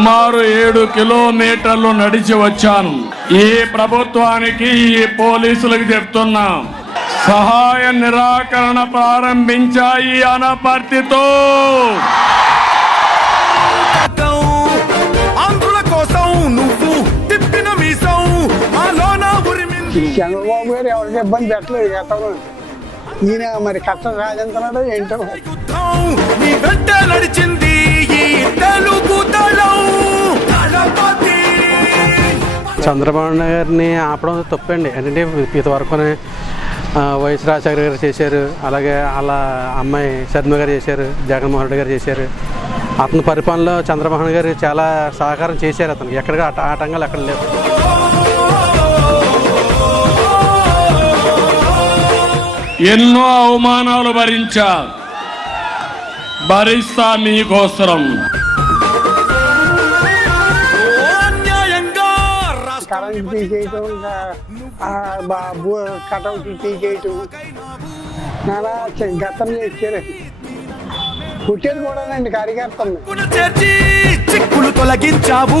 సుమారు ఏడు కిలోమీటర్లు నడిచి వచ్చాను. ఈ ప్రభుత్వానికి ఈ పోలీసులకు చెప్తున్నా సహాయ నిరాకరణ ప్రారంభించాయి అనపర్తితో. చంద్రబాబు గారు ఎవరికి ఇబ్బంది పెట్టలేదు గతంలో ఈయన మరి కష్టం సాధించినాడో ఏంటో. యుద్ధం నీ వెంట నడిచింది చంద్రబాబు నాయుడు గారిని ఆపడం తప్పండి. ఎందుకంటే ఇంతవరకు వైఎస్ రాజశేఖర గారు చేశారు అలాగే వాళ్ళ అమ్మాయి శర్మ గారు చేశారు జగన్మోహన్ రెడ్డి గారు చేశారు. అతని పరిపాలనలో చంద్రబాబు నాయుడు గారు చాలా సహకారం చేశారు అతనికి. ఎక్కడ ఆట ఆటంకాలు ఎక్కడ లేవు. ఎన్నో అవమానాలు భరించా భరిస్తా మీకోసరం కరెంట్ తీసేయటం. ఇంకా ఆ బా- భూ కటౌట్ తీసేయటం. నానా చ- గతంలో ఇచ్చారు పుట్టేది కూడానండి చేర్చి చిక్కులు తొలగించావు.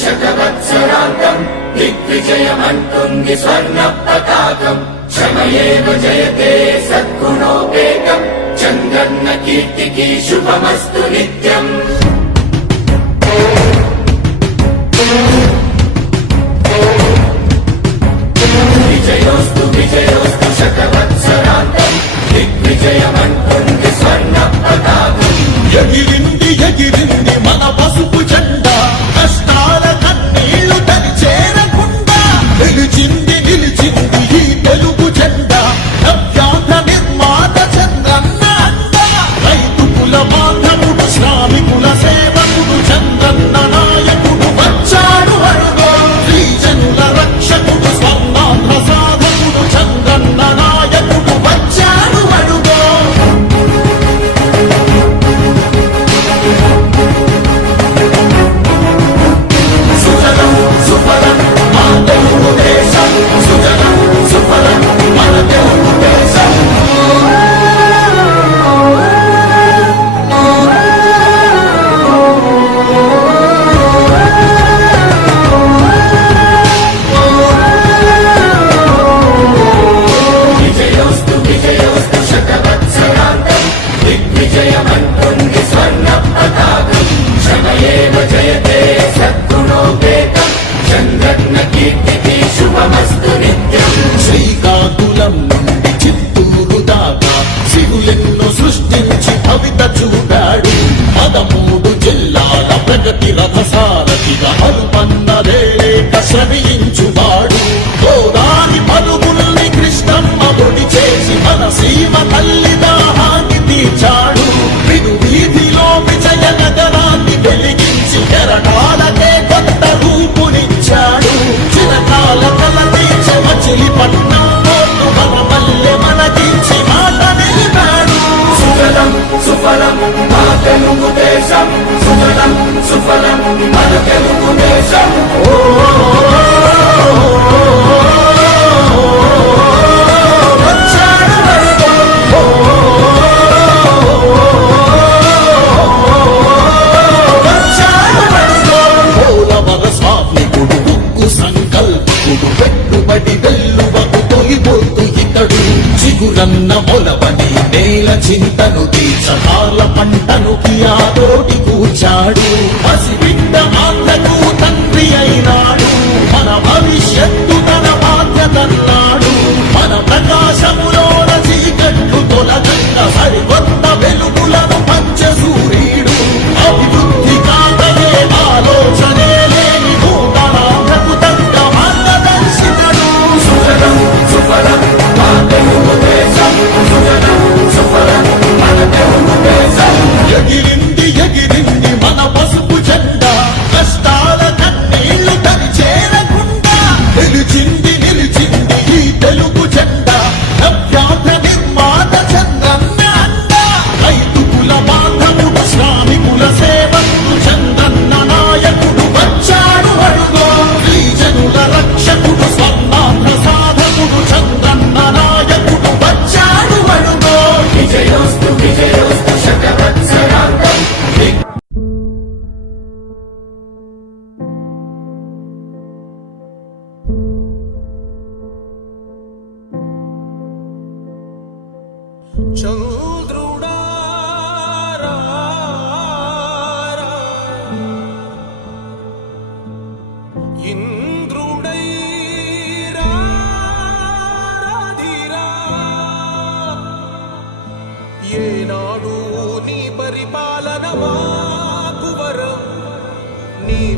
शतवत्सरान्तम् दिग्विजयमन्तुङ्गि स्वर्णपताकम् क्षमयेव जयते सद्गुणोपेकम् चन्द्रन्न कीर्तिकी शुभमस्तु नित्यम् विजयोऽस्तु विजयोऽस्तु బలం మా తెలుగు దేశం. సుజలం సుఫలం మన తెలుగు దేశం. ఓ. దిగురన్న మొలవని నేల చింతను తీసాల పంటను కియాతోటి కూర్చాడు. పసిబిడ్డ మాటకు తండ్రి అయినాడు. మన భవిష్యత్తు తన బాధ్యతన్నా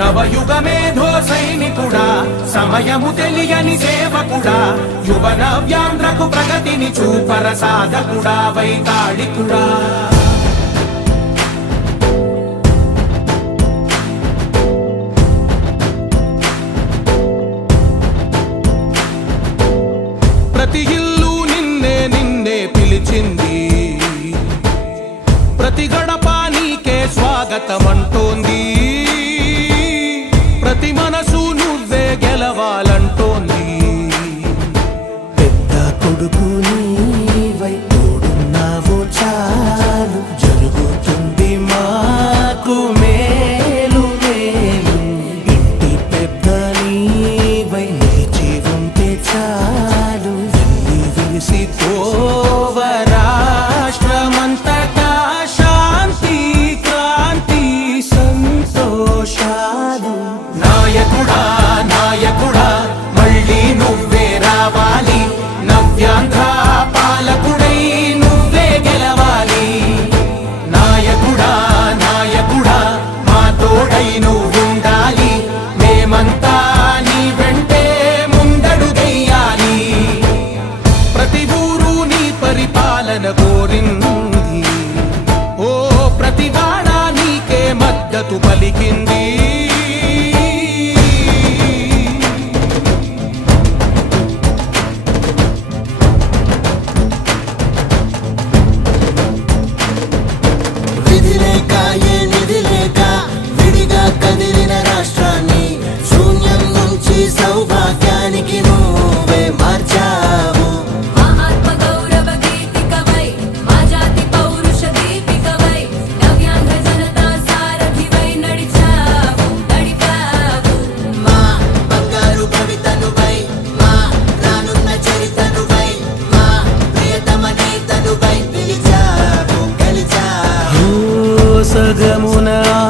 నవయుగ మేధో సైనికుడా సమయము తెలియని సేవకుడా యువ నవ్యాంధ్రకు ప్రగతిని చూపర సాధకుడా వైతాళికుడా. ప్రతి ప్రతి గడప నీకే స్వాగతమంట నీ తో قدمنا